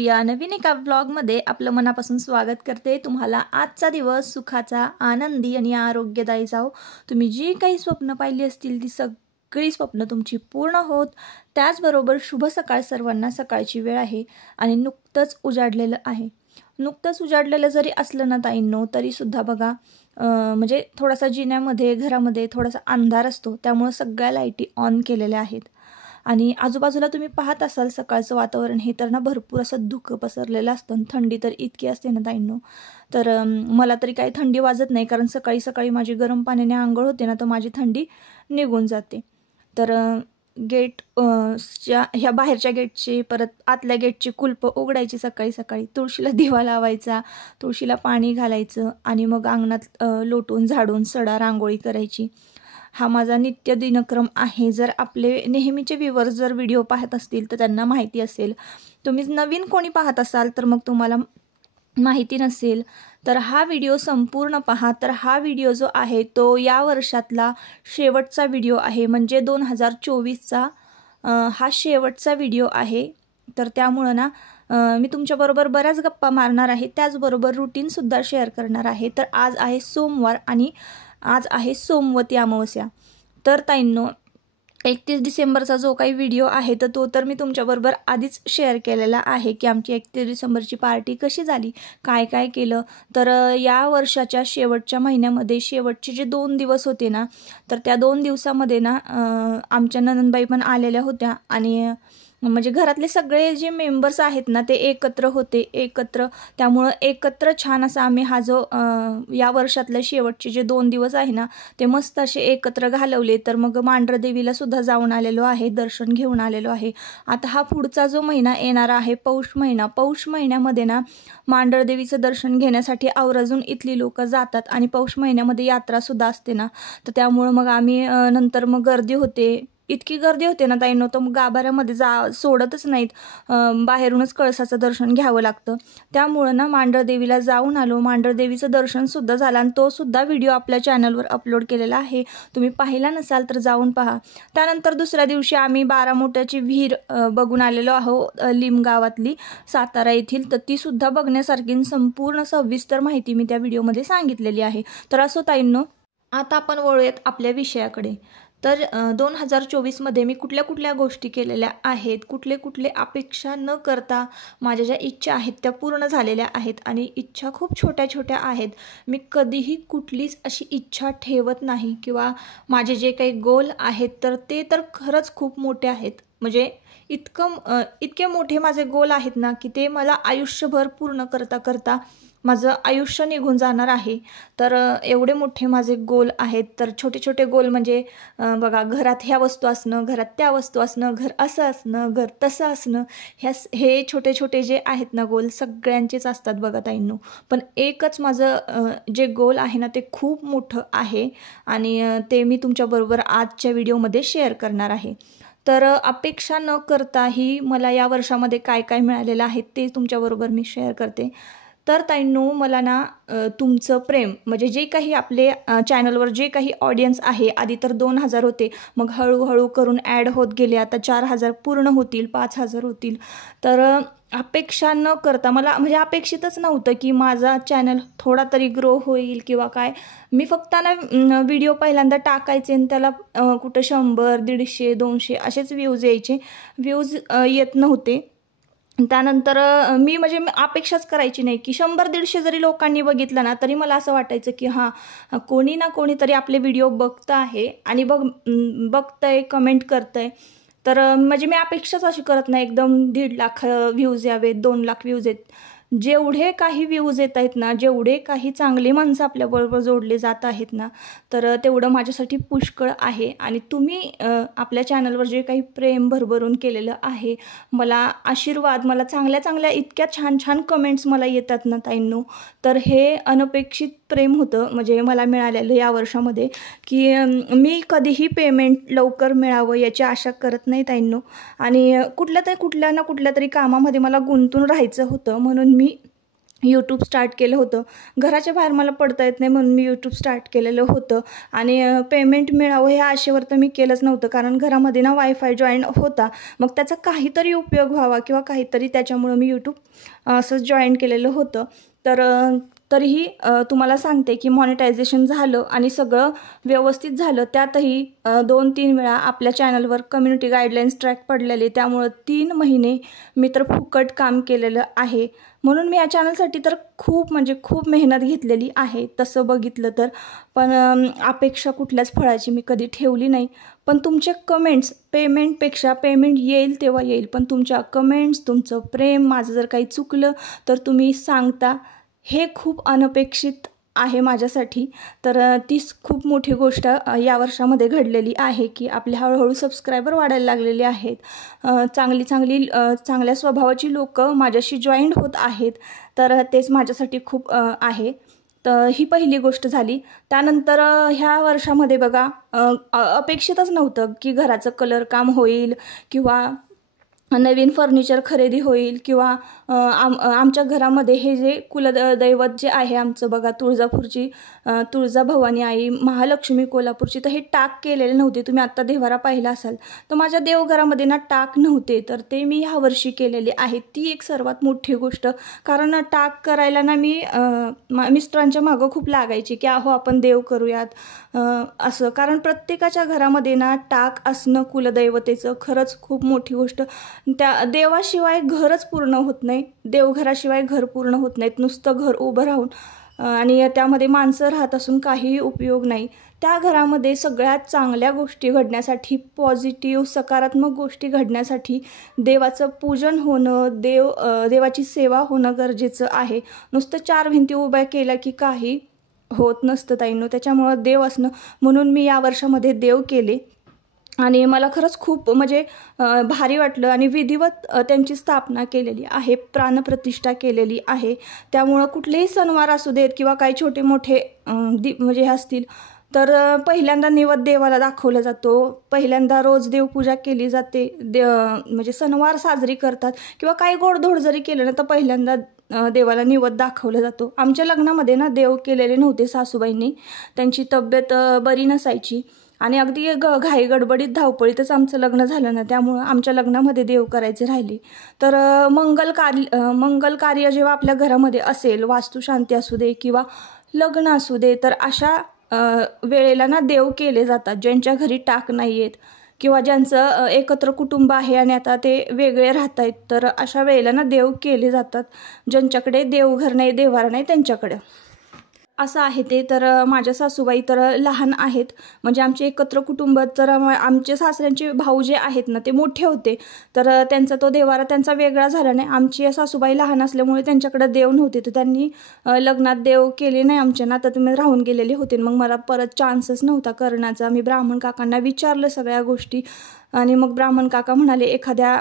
करूया नवीन एका व्लॉगमध्ये आपलं मनापासून स्वागत करते। तुम्हाला आजचा दिवस सुखाचा, आनंदी आणि आरोग्यदायी जाओ। तुम्ही जी काही स्वप्न पाहिली असतील ती सगळी स्वप्न तुमची पूर्ण होत। त्याचबरोबर शुभ सकाळ सर्वांना। सकाळची वेळ आहे आणि नुकतंच उजाडलेलं आहे। नुकतंच उजाडलेलं जरी असलं ना ताईंनो, तरी सुद्धा बघा म्हणजे थोडासा जिन्यामध्ये घरामध्ये थोडासा अंधार असतो, त्यामुळे सगळ्या लाईटी ऑन केलेल्या आहेत। आणि आजूबाजूला तुम्ही पाहत असाल सकाळचं वातावरण हे तर ना भरपूर असं धुकं पसरलेलं असतं। थंडी तर इतकी असते ना ताईंनो, तर मला तरी काही थंडी वाजत नाही, कारण सकाळी सकाळी माझी गरम पाण्याने आंघोळ होते ना, तर माझी थंडी निघून जाते। तर गेट ह्या बाहेरच्या गेटची परत आतल्या गेटची कुलपं उघडायची सकाळी सकाळी, तुळशीला दिवा लावायचा, तुळशीला पाणी घालायचं आणि मग अंगणात लोटून झाडून सडा रांगोळी करायची। हा माझा नित्य दिनक्रम आहे। जर आपले नेहमीचे व्ह्यूअर्स जर व्हिडिओ पाहत असतील तर त्यांना माहिती असेल। तुम्ही नवीन कोणी पाहत असाल तर मग तुम्हाला माहिती नसेल, तर हा व्हिडिओ संपूर्ण पहा। तर हा व्हिडिओ जो आहे तो या वर्षातला शेवटचा व्हिडिओ आहे, म्हणजे 2024चा हा शेवटचा व्हिडिओ आहे। तर त्यामुळं ना मी तुमच्याबरोबर बऱ्याच गप्पा मारणार आहे, त्याचबरोबर रुटीनसुद्धा शेअर करणार आहे। तर आज आहे सोमवार आणि आज आहे सोमवती अमावस्या। तर ताईंनो, 31 डिसेंबरचा जो काही व्हिडिओ आहे तर तो तर मी तुमच्याबरोबर आधीच शेअर केलेला आहे की आमची 31 डिसेंबरची पार्टी कशी झाली, काय काय केलं। तर या वर्षाच्या शेवटच्या महिन्यामध्ये शेवटचे जे 2 दिवस होते ना, तर त्या 2 दिवसामध्ये ना आमच्या ननंदबाई पण आलेल्या होत्या आणि म्हणजे घरातले सगळे जे मेंबर्स आहेत ना ते एकत्र होते, त्यामुळं एकत्र छान असा आम्ही हा जो या वर्षातले शेवटचे जे 2 दिवस आहे ना ते मस्त असे एकत्र घालवले। तर मग मांढरदेवीला सुद्धा जाऊन आलेलो आहे, दर्शन घेऊन आलेलो आहे। आता हा पुढचा जो महिना येणार आहे पौष महिना, पौष महिन्यामध्ये ना मांढरदेवीचं दर्शन घेण्यासाठी आवर्जून इथली लोक जातात आणि पौष महिन्यामध्ये यात्रा सुद्धा असते ना, तर मग आम्ही नंतर मग गर्दी होते, इतकी गर्दी होते ना ताईंनो, तर मग गाभाऱ्यामध्ये सोडतच नाहीत, बाहेरूनच कळसाचं दर्शन घ्यावं लागतं। त्यामुळं ना मांढरदेवीला जाऊन आलो, मांढरदेवीचं दर्शनसुद्धा झालं आणि तो सुद्धा व्हिडिओ आपल्या चॅनलवर अपलोड केलेला आहे, तुम्ही पाहिला नसाल तर जाऊन पहा। त्यानंतर दुसऱ्या दिवशी आम्ही बारामोट्याची विहीर बघून आलेलो आहोत, लिम गावातली सातारा येथील। तर ती सुद्धा बघण्यासारखी संपूर्ण सविस्तर माहिती मी त्या व्हिडिओमध्ये सांगितलेली आहे। तर असो ताईंनो, आता आपण वळूयात आपल्या विषयाकडे। तर 2024मध्ये मी कुठल्या कुठल्या गोष्टी केलेल्या आहेत, कुठले अपेक्षा न करता माझ्या ज्या इच्छा आहेत त्या पूर्ण झालेल्या आहेत आणि इच्छा खूप छोट्या छोट्या आहेत। मी कधीही कुठलीच अशी इच्छा ठेवत नाही किंवा माझे जे काही गोल आहेत तर ते तर खरंच खूप मोठे आहेत, म्हणजे इतके मोठे माझे गोल आहेत ना की ते मला आयुष्यभर पूर्ण करता करता माझं आयुष्य निघून जाणार आहे। तर एवढे मोठे माझे गोल आहेत। तर छोटे छोटे गोल म्हणजे बघा, घरात ह्या वस्तू असणं, घरात त्या वस्तू असणं, घर असं असणं, घर तसं असणं, हे छोटे छोटे जे आहेत ना गोल सगळ्यांचेच असतात बघा ताईंनो। पण एकच माझं जे गोल आहे ना ते खूप मोठं आहे आणि ते मी तुमच्याबरोबर आजच्या व्हिडिओमध्ये शेअर करणार आहे। तर अपेक्षा न करताही मला या वर्षामध्ये काय काय मिळालेलं आहे ते तुमच्याबरोबर मी शेअर करते। तर ताईंनो, मला ना तुमचं प्रेम, म्हणजे जे काही आपले चॅनलवर जे काही ऑडियन्स आहे, आधी तर 2000 होते, मग हळूहळू करून ॲड होत गेले, आता 4000 पूर्ण होतील, 5000 होतील। तर अपेक्षा न करता मला म्हणजे अपेक्षितच नव्हतं की माझा चॅनल थोडा तरी ग्रो होईल किंवा काय। मी फक्त ना व्हिडिओ पहिल्यांदा टाकायचे आणि त्याला कुठं 100, 150, 200 असेच व्ह्यूज यायचे, व्ह्यूज येत नव्हते। त्यानंतर मी म्हणजे अपेक्षाच करायची नाही की 100-150 जरी लोकांनी बघितलं ना तरी मला असं वाटायचं की हां, कोणी ना कोणीतरी आपले व्हिडिओ बघतं आहे आणि बघतंय, कमेंट करतंय। तर म्हणजे मी अपेक्षाच अशी करत नाही एकदम 1.5 लाख व्ह्यूज यावेत, 2 लाख व्ह्यूज आहेत। जेवढे काही व्ह्यूज येत आहेत ना, जेवढे काही चांगले माणसं आपल्याबरोबर जोडले जात आहेत ना, तर तेवढं माझ्यासाठी पुष्कळ आहे। आणि तुम्ही आपल्या चॅनलवर जे काही प्रेम भरभरून केलेलं आहे, मला आशीर्वाद, मला चांगल्या चांगल्या इतक्या छान छान कमेंट्स मला येतात ना ताईंनो, तर हे अनपेक्षित प्रेम होतं म्हणजे मला मिळालेलं या वर्षामध्ये, की मी कधीही पेमेंट लवकर मिळावं याची आशा करत नाही ताईंनो। आणि कुठल्या ना कुठल्या तरी कामामध्ये मला गुंतून राहायचं होतं, म्हणून मी यूट्यूब स्टार्ट केलं होतं. घराच्या बाहेर मला पडता येत नाही म्हणून मी यूट्यूब स्टार्ट केलेलं होतं आणि पेमेंट मिळावं ह्या आशेवर तर मी केलंच नव्हतं, कारण घरामध्ये ना वायफाय जॉईन होता. मग त्याचा काहीतरी उपयोग व्हावा किंवा काहीतरी, त्याच्यामुळं मी यूट्यूब असंच जॉईन केलेलं होतं. तर तरीही तुम्हाला सांगते की मॉनिटायझेशन झालं आणि सगळं व्यवस्थित झालं. त्यातही 2-3 वेळा आपल्या चॅनलवर कम्युनिटी गाईडलाईन्स ट्रॅक पडलेले, त्यामुळं 3 महिने मी तर फुकट काम केलेलं आहे. म्हणून मी या चॅनलसाठी तर खूप म्हणजे खूप मेहनत घेतलेली आहे तसं बघितलं तर. पण अपेक्षा कुठल्याच फळाची मी कधी ठेवली नाही. पण तुमचे कमेंट्स, पेमेंटपेक्षा पेमेंट येईल तेव्हा येईल, पण तुमच्या कमेंट्स, तुमचं प्रेम, माझं जर काही चुकलं तर तुम्ही सांगता, हे खूप अनपेक्षित आहे माझ्यासाठी. तर तीच खूप मोठी गोष्ट या वर्षामध्ये घडलेली आहे की आपले हळूहळू सबस्क्रायबर वाढायला लागलेले आहेत. चांगल्या स्वभावाची लोक माझ्याशी जॉईंट होत आहेत. तर तेच माझ्यासाठी खूप आहे. तर ही पहिली गोष्ट झाली. त्यानंतर ह्या वर्षामध्ये बघा, अपेक्षितच नव्हतं की घराचं कलर काम होईल किंवा नवीन फर्निचर खरेदी होईल किंवा आमच्या घरामध्ये हे जे कुलदैवत जे आहे आमचं बघा, तुळजापूरची तुळजाभवानी आई, महालक्ष्मी कोल्हापूरची, तर हे टाक केलेले नव्हते. तुम्ही आत्ता देवारा पाहिला असाल तर माझ्या देवघरामध्ये ना टाक नव्हते, तर ते मी ह्या वर्षी केलेले आहेत. ती एक सर्वात मोठी गोष्ट, कारण टाक करायला ना मी मिस्टरांच्या मागं खूप लागायची की अहो आपण देव करूयात असं, कारण प्रत्येकाच्या घरामध्ये ना टाक असणं कुलदैवतेचं खरंच खूप मोठी गोष्ट. त्या देवाशिवाय घरच पूर्ण होत नाही, देवघराशिवाय घर पूर्ण होत नाहीत. नुसतं घर उभं राहून आणि त्यामध्ये माणसं राहत असून काहीही उपयोग नाही. त्या घरामध्ये सगळ्यात चांगल्या गोष्टी घडण्यासाठी, पॉझिटिव्ह सकारात्मक गोष्टी घडण्यासाठी देवाचं पूजन होणं, देवाची सेवा होणं गरजेचं आहे. नुसतं 4 भिंती उभ्या केल्या की काही होत नसतं ताईंनो. त्याच्यामुळं देव असणं, म्हणून मी या वर्षामध्ये देव केले आणि मला खरंच खूप म्हणजे भारी वाटलं आणि विधिवत त्यांची स्थापना केलेली आहे, प्राणप्रतिष्ठा केलेली आहे. त्यामुळं कुठलेही सणवार असू देत किंवा काही छोटे मोठे म्हणजे हे असतील तर पहिल्यांदा नैवेद्य देवाला दाखवला जातो, पहिल्यांदा रोज देवपूजा केली जाते. म्हणजे सणवार साजरी करतात किंवा काही गोडधोड जरी केलं ना तर पहिल्यांदा देवाला नैवेद्य दाखवला जातो. आमच्या लग्नामध्ये ना देव केलेले नव्हते सासूबाईंनी, त्यांची तब्येत बरी नसायची आणि अगदी घाई गडबडीत धावपळीतच आमचं लग्न झालं ना, त्यामुळं आमच्या लग्नामध्ये देव करायचे राहिले. तर मंगल कार्य जेव्हा आपल्या घरामध्ये असेल, वास्तुशांती असू दे किंवा लग्न असू दे, तर अशा वेळेला ना देव केले जातात. ज्यांच्या घरी टाक नाही आहेत किंवा ज्यांचं एकत्र कुटुंब आहे आणि आता ते वेगळे राहत आहेत, तर अशा वेळेला ना देव केले जातात. ज्यांच्याकडे देवघर नाही, देवारा नाही, त्यांच्याकडे असं आहे ते. तर माझ्या सासूबाई तर लहान आहेत, म्हणजे आमचे एकत्र कुटुंब, तर आमचे सासऱ्यांचे भाऊ जे आहेत ना ते मोठे होते, तर त्यांचा तो देवारा त्यांचा वेगळा झाला नाही. आमची सासूबाई लहान असल्यामुळे त्यांच्याकडे देव नव्हते, तर त्यांनी लग्नात देव केले नाही आमच्या ना, तर तुम्ही राहून गेलेले होते. मग मला परत चान्सच नव्हता करण्याचा. मी ब्राह्मण काकांना विचारलं सगळ्या गोष्टी आणि मग ब्राह्मण काका म्हणाले एखाद्या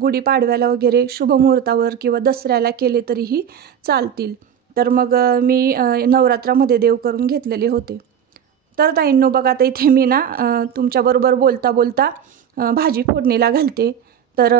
गुढीपाडव्याला वगैरे शुभमुहूर्तावर किंवा दसऱ्याला केले तरीही चालतील. तर मग मी नवरात्रामध्ये देव करून घेतलेले होते. तर ताईंनो बघा, आता इथे मी ना तुमच्याबरोबर बोलता बोलता भाजी फोडणीला घालते. तर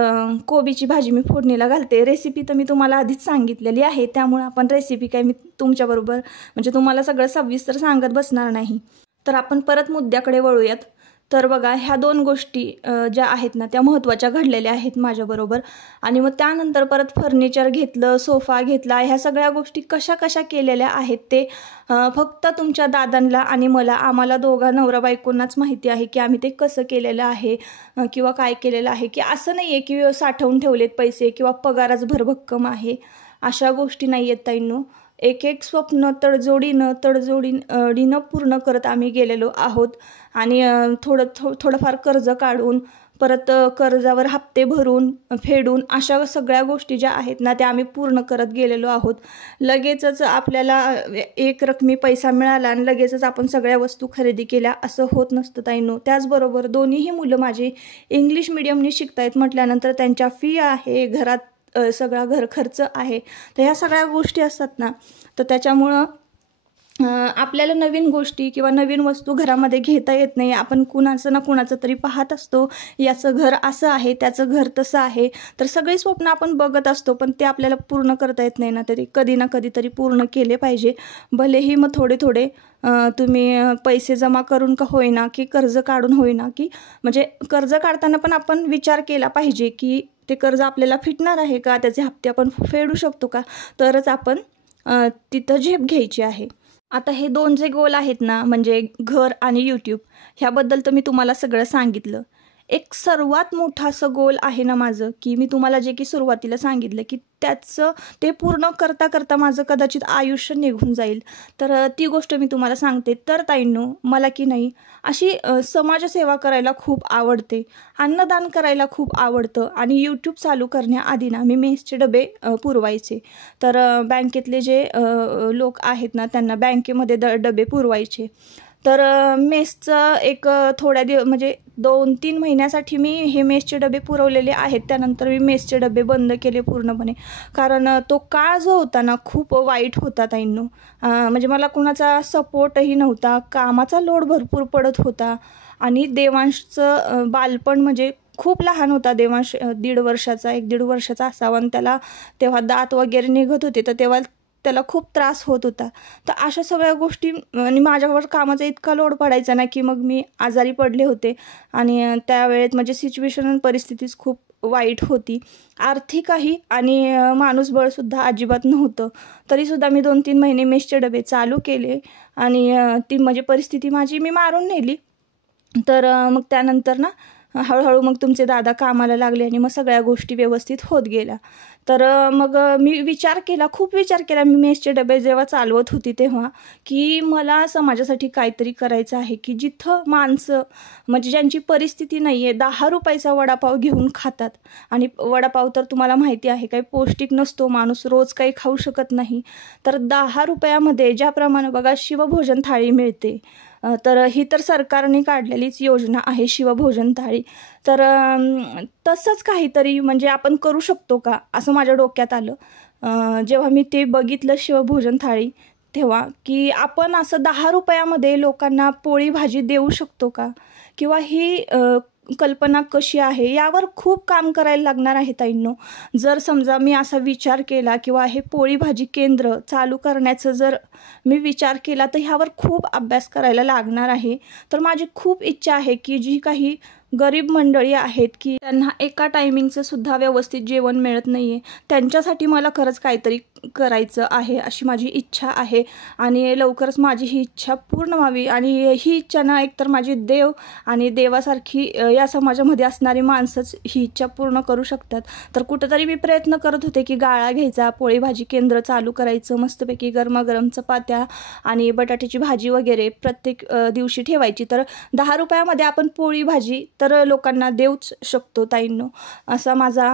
कोबीची भाजी मी फोडणीला घालते. रेसिपी तर मी तुम्हाला आधीच सांगितलेली आहे, त्यामुळे आपण रेसिपी काय मी तुमच्याबरोबर म्हणजे तुम्हाला सगळं सविस्तर सांगत बसणार नाही. तर आपण परत मुद्द्याकडे वळूयात. तर बघा, ह्या 2 गोष्टी ज्या आहेत ना त्या महत्त्वाच्या घडलेल्या आहेत माझ्याबरोबर. आणि मग त्यानंतर परत फर्निचर घेतलं, सोफा घेतला. ह्या सगळ्या गोष्टी कशा कशा केलेल्या आहेत ते फक्त तुमच्या दादांना आणि आम्हाला दोघा नवरा बायकोंनाच माहिती आहे की आम्ही ते कसं केलेलं आहे किंवा काय केलेलं आहे. की असं नाही आहे की साठवून ठेवलेत पैसे किंवा पगारच भरभक्कम आहे, अशा गोष्टी नाही आहेत ताईंनो. एक एक स्वप्न तडजोडीनं पूर्ण करत आम्ही गेलेलो आहोत. आणि थोडंफार कर्ज काढून, परत कर्जावर हप्ते भरून फेडून, अशा सगळ्या गोष्टी ज्या आहेत ना त्या आम्ही पूर्ण करत गेलेलो आहोत. लगेचच आपल्याला एक रकमी पैसा मिळाला आणि लगेचच आपण सगळ्या वस्तू खरेदी केल्या असं होत नसतं ताईंनो. त्याचबरोबर दोन्हीही मुलं माझी इंग्लिश मिडियमनी शिकतायत म्हटल्यानंतर त्यांच्या फी आहे, घरात सगळा घर खर्च आहे. तर ह्या सगळ्या गोष्टी असतात ना, तर त्याच्यामुळं आपल्याला नवीन गोष्टी किंवा नवीन वस्तू घरामध्ये घेता येत नाही. आपण कुणाचं ना कुणाचं तरी पाहत असतो, याचं घर असं आहे, त्याचं घर तसं आहे. तर सगळी स्वप्न आपण बघत असतो, पण ते आपल्याला पूर्ण करता येत नाही ना, तरी कधी ना कधीतरी पूर्ण केले पाहिजे. भलेही मग थोडे थोडे तुम्ही पैसे जमा करून का होईना, की कर्ज काढून होईना, की म्हणजे कर्ज काढताना पण आपण विचार केला पाहिजे की ते कर्ज आपल्याला फिटणार आहे का, त्याचे हप्ते आपण फेडू शकतो का, तरच आपण तिथं झेप घ्यायची आहे. आता हे 2 जे गोल आहेत ना, म्हणजे घर आणि यूट्यूब, ह्याबद्दल तर मी तुम्हाला सगळं सांगितलं. एक सर्वात मोठं असं गोल आहे ना माझं, की मी तुम्हाला जे की सुरुवातीला सांगितलं, की त्याचं ते पूर्ण करता करता माझं कदाचित आयुष्य निघून जाईल. तर ती गोष्ट मी तुम्हाला सांगते. तर ताईंनो, मला की नाही अशी समाजसेवा करायला खूप आवडते, अन्नदान करायला खूप आवडतं. आणि यूट्यूब चालू करण्याआधी ना मी मेसचे डबे पुरवायचे. तर बँकेतले जे लोक आहेत ना, त्यांना बँकेमध्ये डबे पुरवायचे. तर मेसचं एक थोड्या म्हणजे 2-3 महिन्यासाठी मी हे मेसचे डबे पुरवलेले आहेत. त्यानंतर मी मेसचे डबे बंद केले पूर्णपणे. कारण तो काळ जो होता ना, खूप वाईट होता ताईंनो. म्हणजे मला कुणाचा सपोर्टही नव्हता, कामाचा लोड भरपूर पडत होता. आणि देवांशचं बालपण म्हणजे खूप लहान होता. देवांश 1.5 वर्षाचा, 1-1.5 वर्षाचा असावा. आणि त्याला तेव्हा दात वगैरे निघत होते, तर तेव्हा त्याला खूप त्रास होत होता. तर अशा सगळ्या गोष्टी आणि माझ्यावर कामाचा इतका लोड पडायचा ना, की मग मी आजारी पडले होते. आणि त्यावेळेत म्हणजे सिच्युएशन परिस्थितीच खूप वाईट होती, आर्थिकही आणि माणूसबळसुद्धा अजिबात नव्हतं. तरीसुद्धा मी 2-3 महिने मेसचे डबे चालू केले आणि ती म्हणजे परिस्थिती माझी मी मारून नेली. तर मग त्यानंतर ना हळूहळू मग तुमचे दादा कामाला लागले आणि मग सगळ्या गोष्टी व्यवस्थित होत गेल्या. तर मग मी विचार केला, खूप विचार केला मी मेसचे डबे जेव्हा चालवत होती तेव्हा, की मला समाजासाठी काहीतरी करायचं आहे, की जिथं माणसं म्हणजे ज्यांची परिस्थिती नाही आहे, 10 रुपयाचा वडापाव घेऊन खातात. आणि वडापाव तर तुम्हाला माहिती आहे काही पौष्टिक नसतो, माणूस रोज काही खाऊ शकत नाही. तर 10 रुपयामध्ये ज्याप्रमाणे बघा शिवभोजन थाळी मिळते, तर ही तर सरकारने काढलेलीच योजना आहे शिवभोजन थाळी. तर तसंच काहीतरी म्हणजे आपण करू शकतो का, असं माझ्या डोक्यात आलं जेव्हा मी ते बघितलं शिवभोजन थाळी तेव्हा, की आपण असं 10 रुपयामध्ये लोकांना पोळी भाजी देऊ शकतो का, किंवा ही कल्पना कशी आहे यावर खूप काम करायला लागणार आहे ताईंनो. जर समजा मी असा विचार केला किंवा हे पोळी भाजी केंद्र चालू करण्याचं जर मी विचार केला, तर ह्यावर खूप अभ्यास करायला लागणार आहे. तर माझी खूप इच्छा आहे की जी काही गरीब मंडळी आहेत की त्यांना एका टायमिंगचं सुद्धा व्यवस्थित जेवण मिळत नाही आहे, त्यांच्यासाठी मला खरंच काहीतरी करायचं आहे अशी माझी इच्छा आहे. आणि लवकरच माझी ही इच्छा पूर्ण व्हावी. आणि ही इच्छा ना एकतर माझी देव आणि देवासारखी या समाजामध्ये असणारी माणसंच ही इच्छा पूर्ण करू शकतात. तर कुठंतरी मी प्रयत्न करत होते की गाळा घ्यायचा, पोळी भाजी केंद्र चालू करायचं, मस्तपैकी गरमागरम चपात्या आणि बटाट्याची भाजी वगैरे प्रत्येक दिवशी ठेवायची. तर 10 रुपयामध्ये आपण पोळी भाजी तर लोकांना देऊच शकतो ताईंनो. असा माझा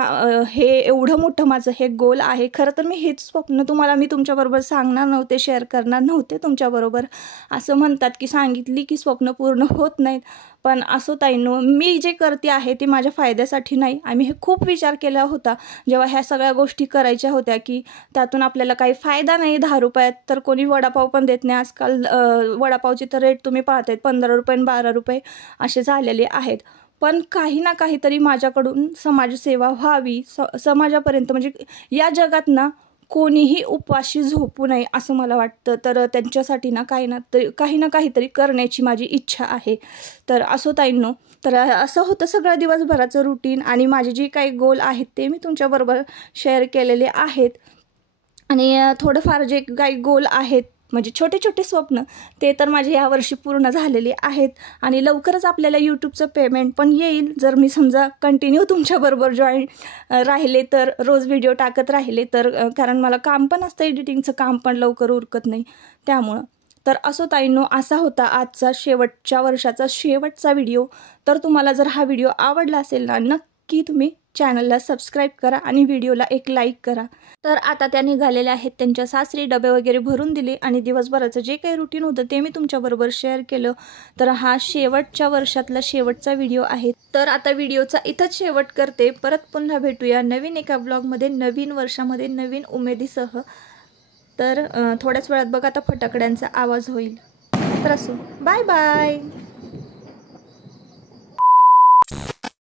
हे एवढं मोठं माझं हे गोल आहे. खरं तर मी हेच स्वप्न तुम्हाला मी तुमच्याबरोबर सांगणार नव्हते, शेअर करणार नव्हते तुमच्याबरोबर. असं म्हणतात की सांगितली की स्वप्न पूर्ण होत नाहीत, पण असो ताईंनो, मी जे करते आहे ते माझ्या फायद्यासाठी नाही. आम्ही हे खूप विचार केला होता जेव्हा ह्या सगळ्या गोष्टी करायच्या होत्या, की त्यातून आपल्याला काही फायदा नाही. 10 रुपयात तर कोणी वडापाव पण देत नाही आजकाल. वडापावची तर रेट तुम्ही पाहताय 15 रुपये आणि 12 रुपये असे झालेले आहेत. पण काही ना काहीतरी माझ्याकडून समाजसेवा व्हावी, समाजापर्यंत म्हणजे या जगात ना कोणीही उपवाशी झोपू नये असं मला वाटतं. तर त्यांच्यासाठी ना काही ना काहीतरी करण्याची माझी इच्छा आहे. तर असो ताईंनो, तर असं होतं सगळं दिवसभराचं रुटीन आणि माझे जे काही गोल आहेत ते मी तुमच्याबरोबर शेअर केलेले आहेत. आणि थोडंफार जे काही गोल आहेत म्हणजे छोटे छोटे स्वप्न ते तर माझे यावर्षी पूर्ण झालेले आहेत. आणि लवकरच आपल्याला यूट्यूबचं पेमेंट पण येईल जर मी समजा कंटिन्यू तुमच्याबरोबर जॉईन राहिले तर, रोज व्हिडिओ टाकत राहिले तर. कारण मला काम पण असतं, एडिटिंगचं काम पण लवकर उरकत नाही त्यामुळं. तर असो ताईंनो, असा होता आजचा शेवटच्या वर्षाचा शेवटचा व्हिडिओ. तर तुम्हाला जर हा व्हिडिओ आवडला असेल ना, नक्की तुम्ही चॅनलला सबस्क्राईब करा आणि व्हिडिओला एक लाईक करा. तर आता त्या निघालेल्या आहेत, त्यांच्या सासरी डबे वगैरे भरून दिले आणि दिवसभराचं जे काही रुटीन होतं ते मी तुमच्याबरोबर शेअर केलं. तर हा शेवटच्या वर्षातला शेवटचा व्हिडिओ आहे. तर आता व्हिडिओचा इथंच शेवट करते. परत पुन्हा भेटूया नवीन एका ब्लॉगमध्ये, नवीन वर्षामध्ये, नवीन उमेदीसह. तर थोड्याच वेळात बघा आता फटाकड्यांचा आवाज होईल. तर असो, बाय बाय.